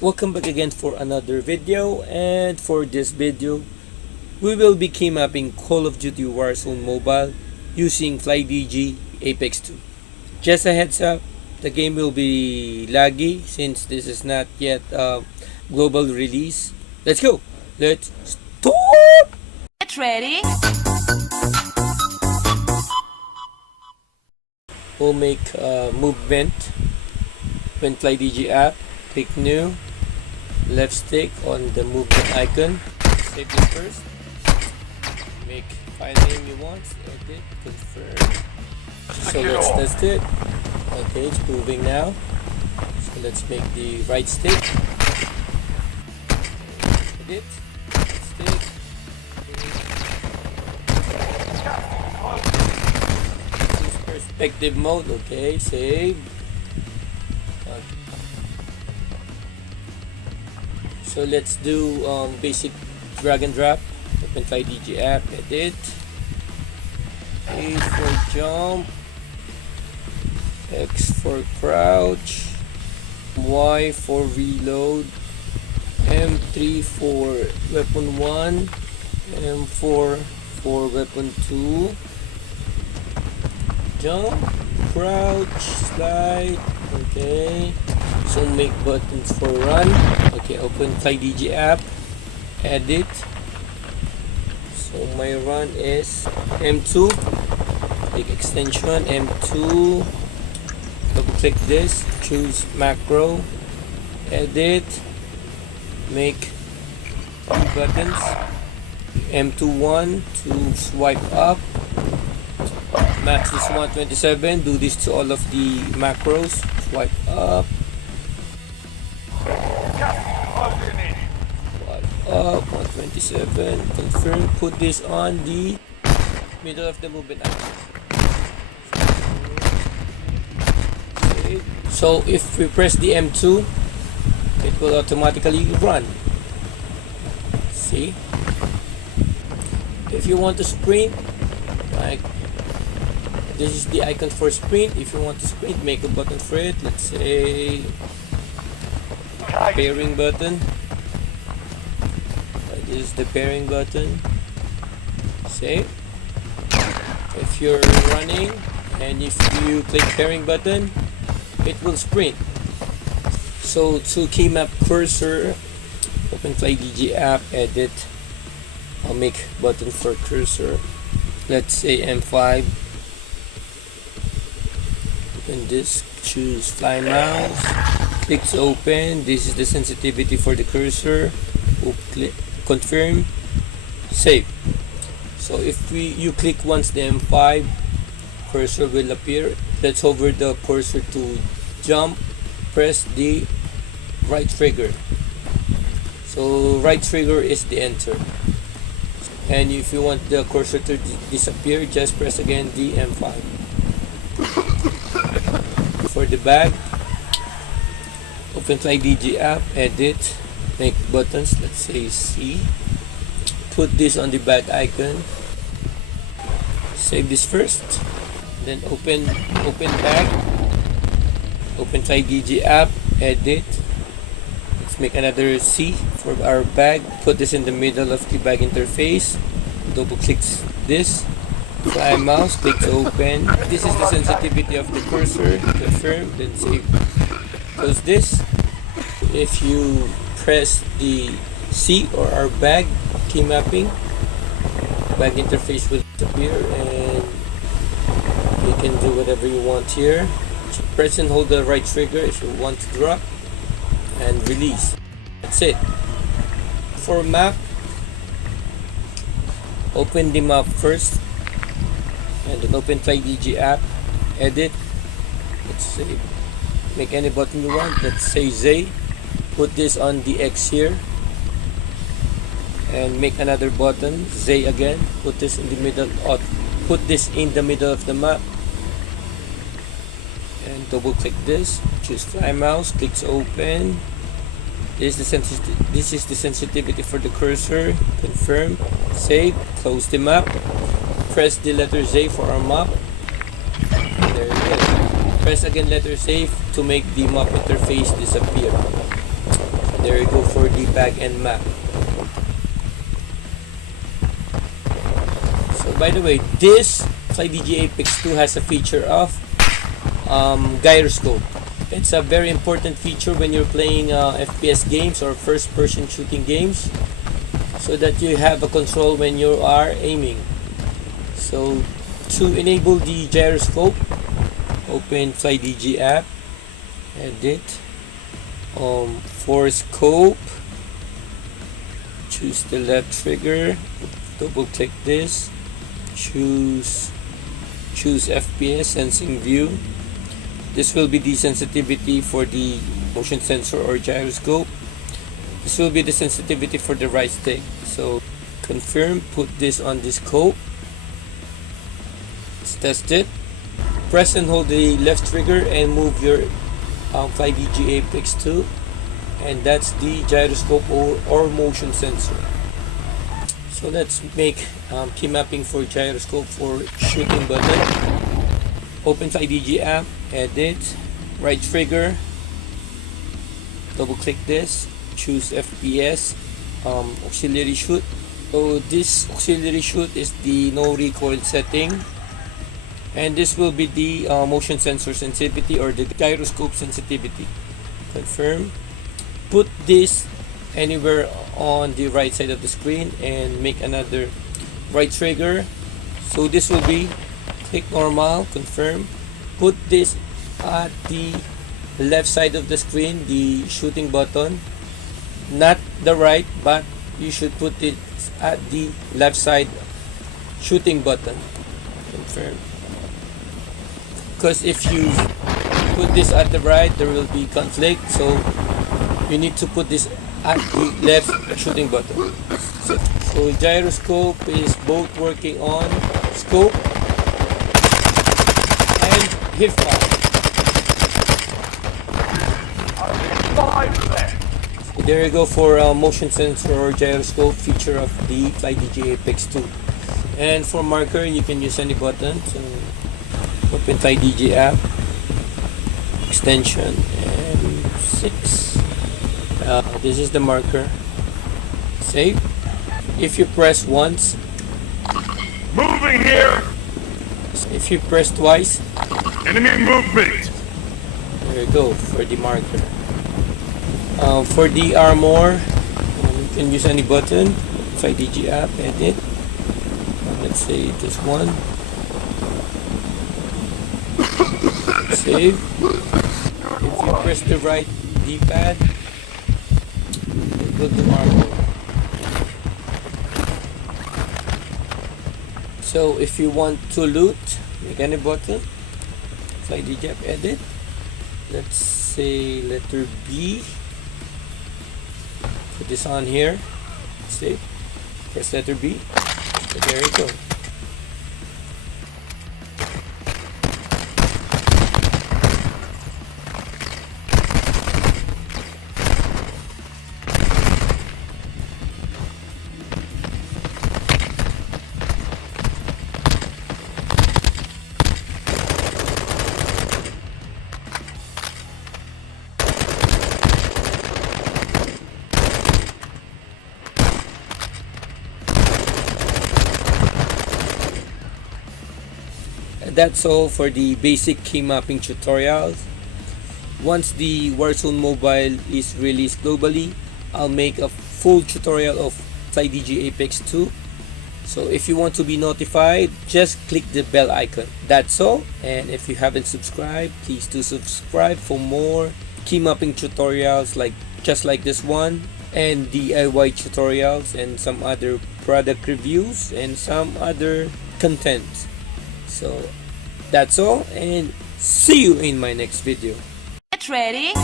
Welcome back again for another video, and for this video we will be key mapping Call of Duty Warzone Mobile using Flydigi Apex 2. Just a heads up, the game will be laggy since this is not yet a global release. Let's go! Let's start! Get ready. We'll make a movement. Open Flydigi app, click new, left stick on the movement icon, save it first, make file name you want, edit, confirm. So let's test it. Okay, it's moving now. So let's make the right stick, edit, stick, use perspective mode. Okay, save. So let's do basic drag and drop. Open Flydigi app, edit, A for jump, X for crouch, Y for reload, M3 for weapon 1, M4 for weapon 2, jump, crouch, slide. Okay, so make buttons for run. Okay, open Flydigi app, edit. So my run is M2, click extension M2, double click this, choose macro, edit, make 3 buttons, M21 to swipe up, max is 127, do this to all of the macros, swipe up, swipe up, 127, confirm, put this on the middle of the movement axis. Okay. So if we press the M2, it will automatically run. See? If you want to sprint, like this is the icon for sprint. If you want to sprint, make a button for it. Let's say pairing button. This is the pairing button. Save. If you're running and if you click pairing button, it will sprint. So to key map cursor, open Flydigi app, edit. I'll make button for cursor. Let's say M5. Open this, choose fly mouse, clicks open. This is the sensitivity for the cursor. We'll click confirm, save. So if you click once the M5, cursor will appear. Let's hover the cursor to jump, press the right trigger. So right trigger is the enter. And if you want the cursor to disappear, just press again the M5. For the bag, open Flydigi app, edit, make buttons, let's say C, put this on the bag icon, save this first, then open bag, open Flydigi app, edit, let's make another C for our bag, put this in the middle of the bag interface, double clicks this, fly mouse, click to open. This is the sensitivity of the cursor, confirm, then save. Close this. If you press the C or our bag key mapping, bag interface will appear and you can do whatever you want here. So press and hold the right trigger if you want to drop and release. That's it. For map, open the map first and then open Flydigi app, edit, let's say make any button you want, let's say Z, put this on the X here and make another button, Z again, put this in the middle of the map and double click this, choose fly mouse, click to open. This is the sensitivity for the cursor, confirm, save, close the map, press the letter Z for our map. There it is. Press again letter save to make the map interface disappear. There you go for the back-end map. So by the way, this Flydigi Apex 2 has a feature of Gyroscope. It's a very important feature when you're playing FPS games or first-person shooting games, so that you have a control when you are aiming. So to enable the gyroscope, open Flydigi app, edit, for scope, choose the left trigger, double click this, choose FPS sensing view. This will be the sensitivity for the motion sensor or gyroscope. This will be the sensitivity for the right stick. So confirm, put this on the scope. Let's test it. Press and hold the left trigger and move your Flydigi Apex 2, and that's the gyroscope or motion sensor. So let's make key mapping for gyroscope for shooting button. Open Flydigi app, edit, right trigger, double click this, choose FPS, auxiliary shoot. So this auxiliary shoot is the no recoil setting, and this will be the motion sensor sensitivity or the gyroscope sensitivity. Confirm. Put this anywhere on the right side of the screen and make another right trigger. So this will be click normal, confirm. Put this at the left side of the screen, the shooting button, not the right, but you should put it at the left side shooting button. Confirm. Because if you put this at the right, there will be conflict, so you need to put this at the left shooting button. So gyroscope is both working on scope and hip fire. So there you go for motion sensor or gyroscope feature of the Flydigi Apex 2. And for marker, you can use any button. So open Flydigi app, extension, and 6. This is the marker. Save. If you press once, moving here. If you press twice, Enemy movement. there you go for the marker. For the armor, you can use any button. Flydigi app, edit. Let's say this one. Save. If you press the right D-pad, it will do armor. So if you want to loot, make any button. Flydigi app, edit. Let's say letter B. Put this on here. Save. Press letter B. So there you go. That's all for the basic key mapping tutorials. Once the Warzone Mobile is released globally, I'll make a full tutorial of Flydigi Apex 2. So if you want to be notified, just click the bell icon. That's all. And if you haven't subscribed, please do subscribe for more key mapping tutorials just like this one, and DIY tutorials and some other product reviews and some other content. So that's all, and see you in my next video. Get ready.